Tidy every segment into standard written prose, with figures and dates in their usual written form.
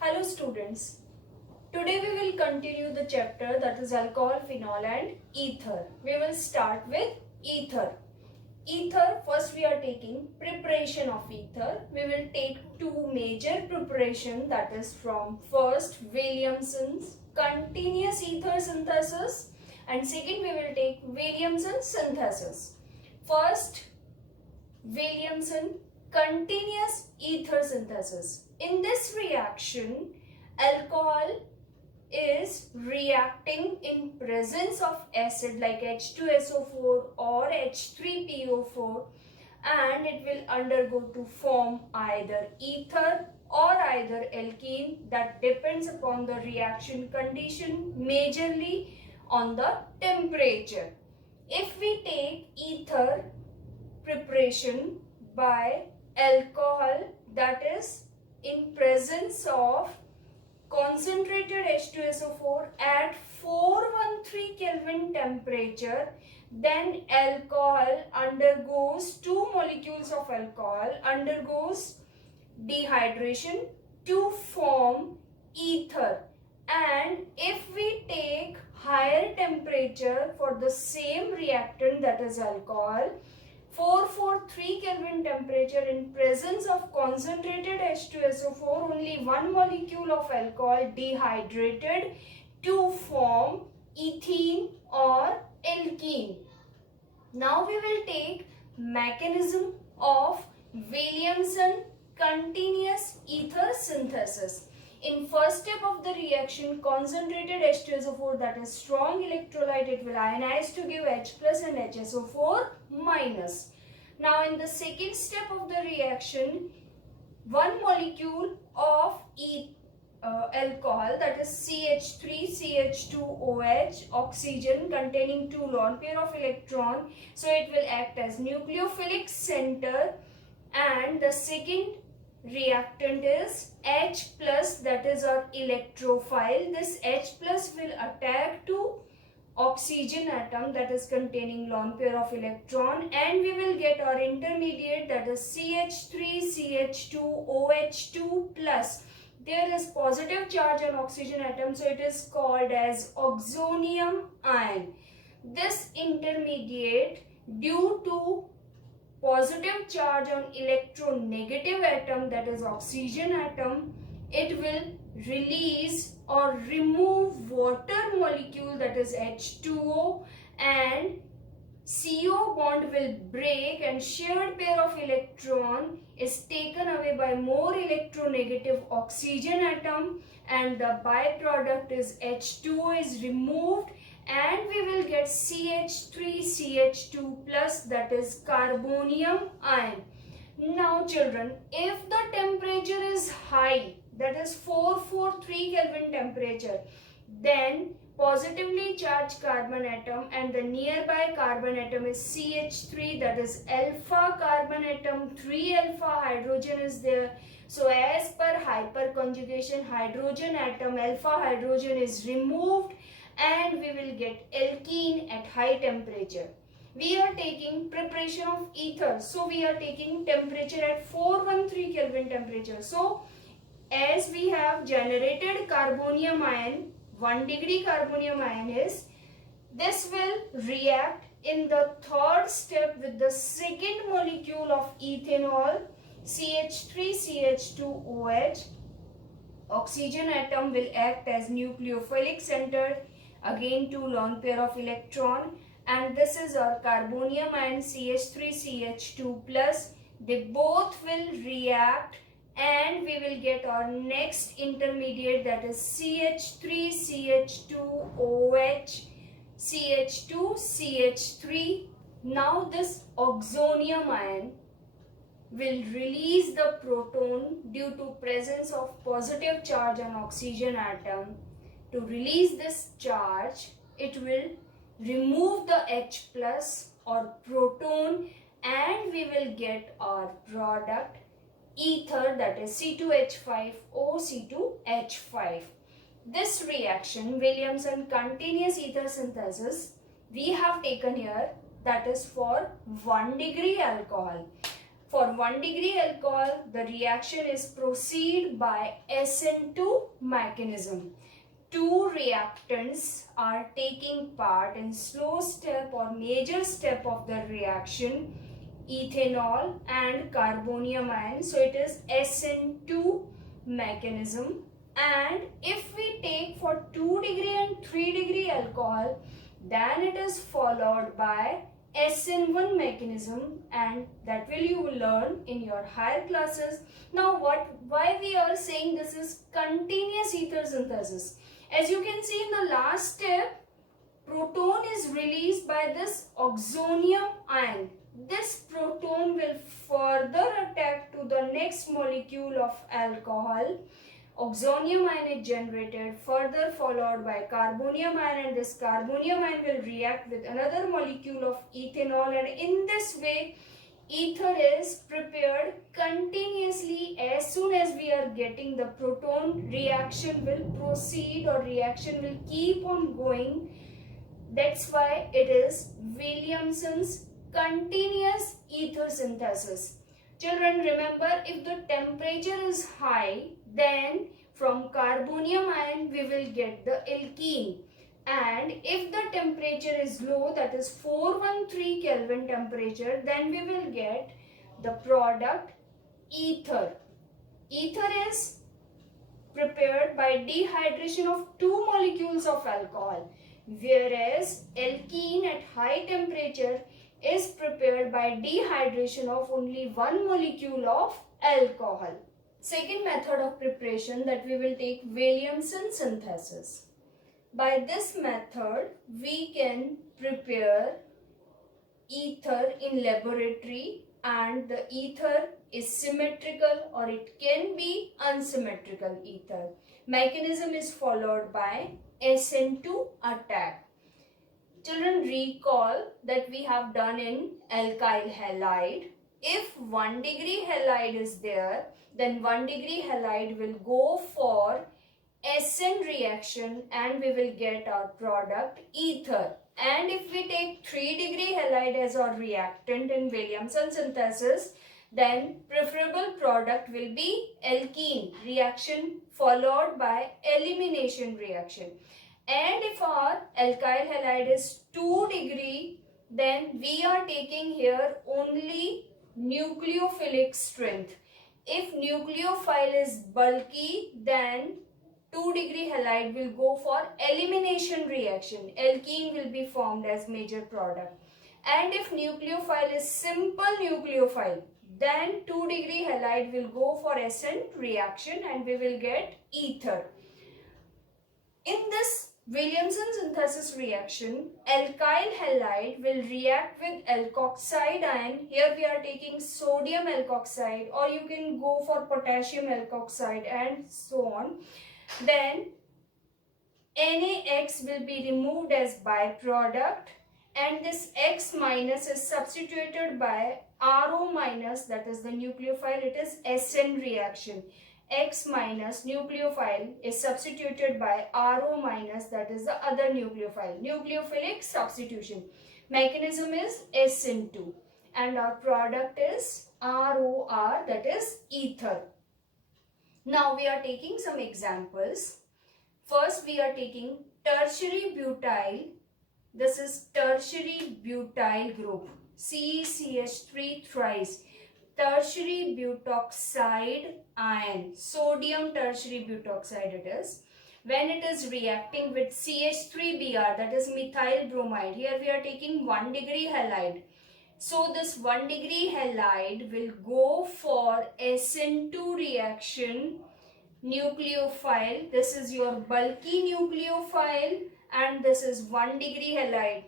Hello students, today we will continue the chapter that is alcohol, phenol and ether. We will start with ether. Ether, first we are taking preparation of ether. We will take two major preparation, that is from first Williamson's continuous ether synthesis and second we will take Williamson synthesis. First Williamson continuous ether synthesis. In this reaction, alcohol is reacting in presence of acid like H2SO4 or H3PO4 and it will undergo to form either ether or either alkene. That depends upon the reaction condition, majorly on the temperature. If we take ether preparation by alcohol, that is in presence of concentrated H2SO4 at 413 Kelvin temperature, then alcohol undergoes, two molecules of alcohol undergoes dehydration to form ether. And if we take higher temperature for the same reactant, that is alcohol, 443 Kelvin temperature in presence of concentrated H2SO4, only one molecule of alcohol dehydrated to form ethene or alkene. Now we will take mechanism of Williamson continuous ether synthesis. In first step of the reaction, concentrated H2SO4, that is strong electrolyte, it will ionize to give H plus and HSO4 minus. Now in the second step of the reaction, one molecule of alcohol, that is CH3CH2OH, oxygen containing 2 lone pair of electron, so it will act as nucleophilic center, and the second reactant is H plus, that is our electrophile. This H plus will attack to oxygen atom that is containing lone pair of electron and we will get our intermediate, that is CH3CH2OH2 plus. There is positive charge on oxygen atom, so it is called as oxonium ion. This intermediate, due to positive charge on electronegative atom, that is oxygen atom, it will release or remove water molecule, that is H2O, and CO bond will break and shared pair of electron is taken away by more electronegative oxygen atom and the byproduct is H2O is removed and we will get CH3CH2 plus, that is carbonium ion. Now children, if the temperature is high, that is 443 Kelvin temperature, then positively charged carbon atom and the nearby carbon atom is CH3, that is alpha carbon atom, 3 alpha hydrogen is there. So as per hyperconjugation, hydrogen atom, alpha hydrogen is removed and we will get alkene at high temperature. We are taking preparation of ether, so we are taking temperature at 413 Kelvin temperature. So as we have generated carbonium ion, 1 degree carbonium ion is, this will react in the third step with the second molecule of ethanol, CH3CH2OH. Oxygen atom will act as nucleophilic center, again 2 lone pair of electron, and this is our carbonium ion CH3CH2 plus. They both will react and we will get our next intermediate, that is CH3CH2OH, CH2CH3. Now this oxonium ion will release the proton due to presence of positive charge on oxygen atom. To release this charge, it will remove the H plus or proton and we will get our product ether, that is C2H5OC2H5. This reaction, Williamson continuous ether synthesis, we have taken here, that is for 1 degree alcohol. For 1 degree alcohol, the reaction is proceed by SN2 mechanism. Two reactants are taking part in slow step or major step of the reaction, ethanol and carbonium ion. So it is SN2 mechanism. And if we take for 2 degree and 3 degree alcohol, then it is followed by SN1 mechanism, and that you will learn in your higher classes. Now why we are saying this is continuous ether synthesis? As you can see in the last step, proton is released by this oxonium ion. This proton will further attack to the next molecule of alcohol. Oxonium ion is generated, further followed by carbonium ion, and this carbonium ion will react with another molecule of ethanol, and in this way ether is prepared continuously. As soon as we are getting the proton, reaction will proceed or reaction will keep on going. That's why it is Williamson's continuous ether synthesis. Children, remember, if the temperature is high, then from carbonium ion we will get the alkene, and if the temperature is low, that is 413 Kelvin temperature, then we will get the product ether. Ether is prepared by dehydration of two molecules of alcohol, whereas alkene at high temperature is prepared by dehydration of only one molecule of alcohol. Second method of preparation that we will take, Williamson synthesis. By this method, we can prepare ether in laboratory, and the ether is symmetrical or it can be unsymmetrical ether. Mechanism is followed by SN2 attack. Children, recall that we have done in alkyl halide. If 1 degree halide is there, then 1 degree halide will go for SN reaction and we will get our product ether. And if we take 3 degree halide as our reactant in Williamson synthesis, then preferable product will be alkene reaction followed by elimination reaction. And if our alkyl halide is 2 degree, then we are taking here only nucleophilic strength. If nucleophile is bulky, then 2 degree halide will go for elimination reaction. Alkene will be formed as major product. And if nucleophile is simple nucleophile, then 2 degree halide will go for SN reaction and we will get ether. In this Williamson synthesis reaction, alkyl halide will react with alkoxide ion. Here we are taking sodium alkoxide, or you can go for potassium alkoxide and so on. Then NaX will be removed as byproduct, and this X minus is substituted by RO minus, that is the nucleophile. It is SN reaction. X minus nucleophile is substituted by RO minus, that is the other nucleophile. Nucleophilic substitution. Mechanism is SN2 and our product is ROR, that is ether. Now we are taking some examples. First we are taking tertiary butyl. This is tertiary butyl group, CCH3 thrice. Tertiary butoxide ion, sodium tertiary butoxide it is. When it is reacting with CH3Br, that is methyl bromide, here we are taking 1 degree halide. So this 1 degree halide will go for SN2 reaction, nucleophile. This is your bulky nucleophile and this is 1 degree halide.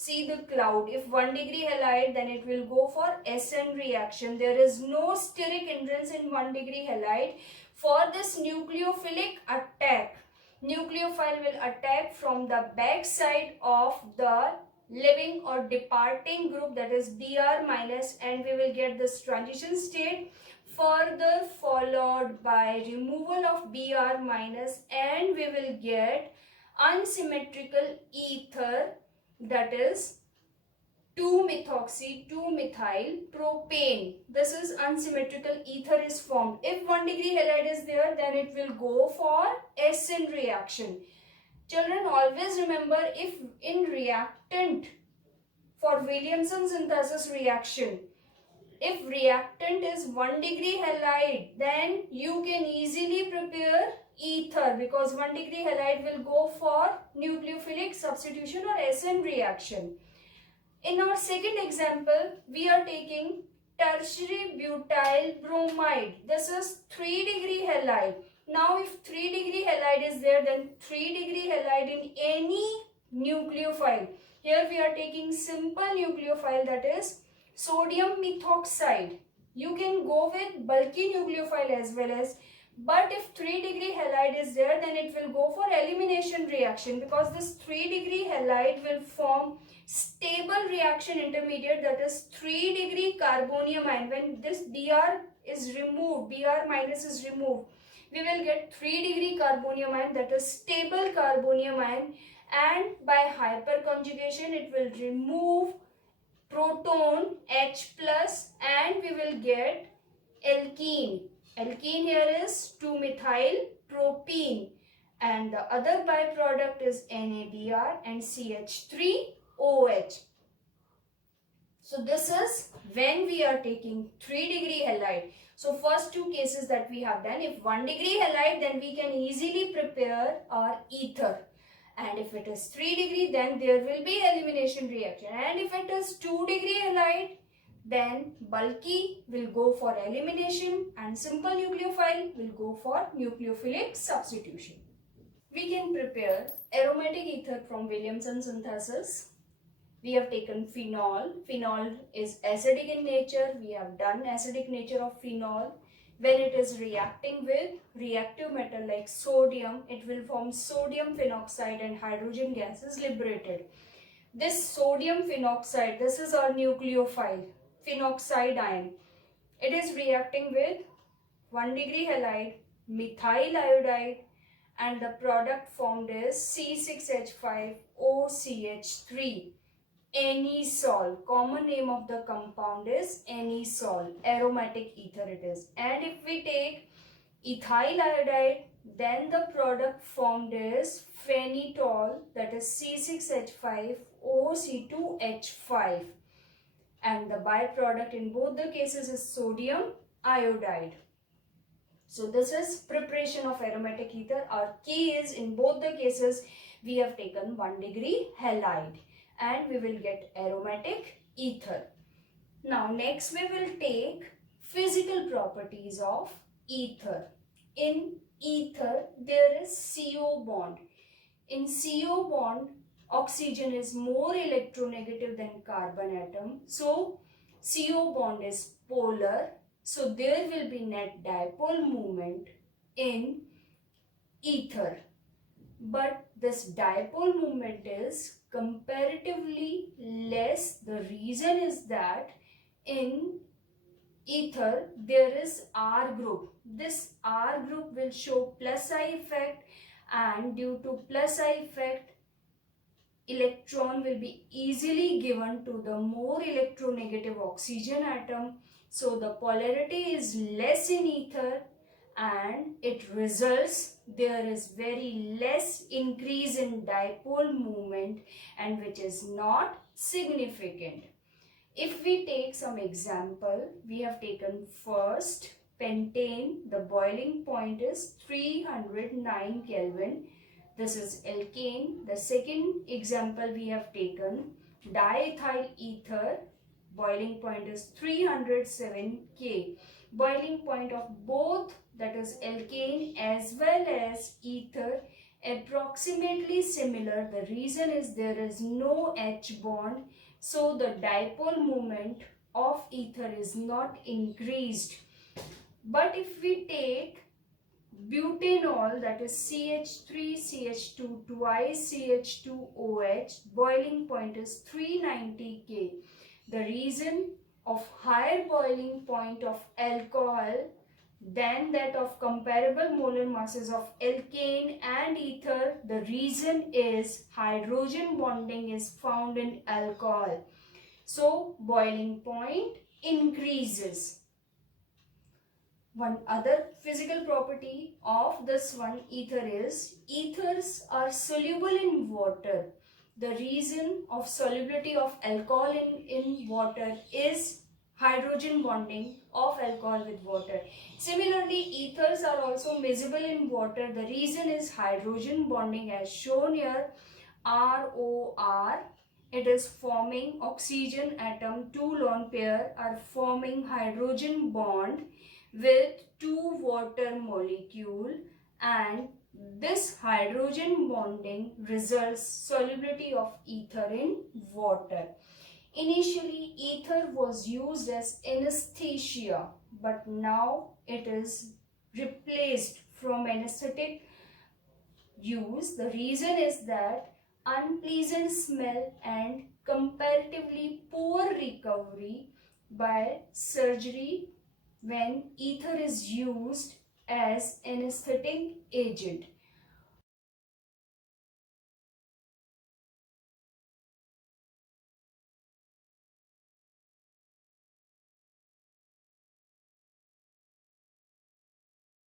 See the cloud. If 1 degree halide, then it will go for SN reaction. There is no steric hindrance in 1 degree halide. For this nucleophilic attack, nucleophile will attack from the back side of the living or departing group, that is Br minus, and we will get this transition state, further followed by removal of Br minus, and we will get unsymmetrical ether, that is 2-methoxy 2-methyl propane. This is unsymmetrical ether is formed. If 1 degree halide is there, then it will go for SN reaction. Children, always remember, if in reactant for Williamson synthesis reaction, if reactant is 1 degree halide, then you can easily prepare ether, because 1 degree halide will go for nucleophilic substitution or SN reaction. In our second example, we are taking tertiary butyl bromide. This is 3 degree halide. Now if 3 degree halide is there, then 3 degree halide in any nucleophile. Here we are taking simple nucleophile, that is sodium methoxide. You can go with bulky nucleophile as well as, but if 3 degree halide is there, then it will go for elimination reaction, because this 3 degree halide will form stable reaction intermediate, that is 3 degree carbonium ion. When this Br is removed, Br minus is removed, we will get 3 degree carbonium ion, that is stable carbonium ion, and by hyperconjugation it will remove proton H plus and we will get alkene. Alkene here is 2-methyl propene, and the other byproduct is NABR and CH3OH. So this is when we are taking 3 degree halide. So first two cases that we have done, if 1 degree halide, then we can easily prepare our ether. And if it is 3 degree, then there will be elimination reaction. And if it is 2 degree halide, then bulky will go for elimination and simple nucleophile will go for nucleophilic substitution. We can prepare aromatic ether from Williamson synthesis. We have taken phenol. Phenol is acidic in nature. We have done acidic nature of phenol. When it is reacting with reactive metal like sodium, it will form sodium phenoxide and hydrogen gas is liberated. This sodium phenoxide, this is our nucleophile, phenoxide ion. It is reacting with 1 degree halide, methyl iodide, and the product formed is C6H5OCH3. Anisole. Common name of the compound is anisole. Aromatic ether it is. And if we take ethyl iodide, then the product formed is phenitol, that is C6H5OC2H5. And the byproduct in both the cases is sodium iodide. So this is preparation of aromatic ether. Our key is in both the cases we have taken 1 degree halide and we will get aromatic ether. Now next we will take physical properties of ether. In ether there is CO bond. In CO bond, oxygen is more electronegative than carbon atom. So CO bond is polar. So there will be net dipole moment in ether. But this dipole moment is comparatively less. The reason is that in ether there is R group. This R group will show plus I effect, and due to plus I effect, electron will be easily given to the more electronegative oxygen atom. So the polarity is less in ether and it results there is very less increase in dipole moment, and which is not significant. If we take some example, we have taken first pentane. The boiling point is 309 Kelvin. This is alkane. The second example we have taken diethyl ether. Boiling point is 307 K. Boiling point of both, that is alkane as well as ether, approximately similar. The reason is there is no H bond, so the dipole moment of ether is not increased. But if we take butanol, that is CH3CH2 twice CH2OH, boiling point is 390 K. The reason of higher boiling point of alcohol than that of comparable molar masses of alkane and ether, the reason is hydrogen bonding is found in alcohol. So boiling point increases. One other physical property of this one ether is ethers are soluble in water. The reason of solubility of alcohol in water is hydrogen bonding of alcohol with water. Similarly, ethers are also miscible in water. The reason is hydrogen bonding as shown here, ROR. It is forming oxygen atom, two lone pair are forming hydrogen bond with two water molecule, and this hydrogen bonding results solubility of ether in water. Initially, ether was used as anesthesia, but now it is replaced from anesthetic use. The reason is that unpleasant smell and comparatively poor recovery by surgery when ether is used as anesthetic agent.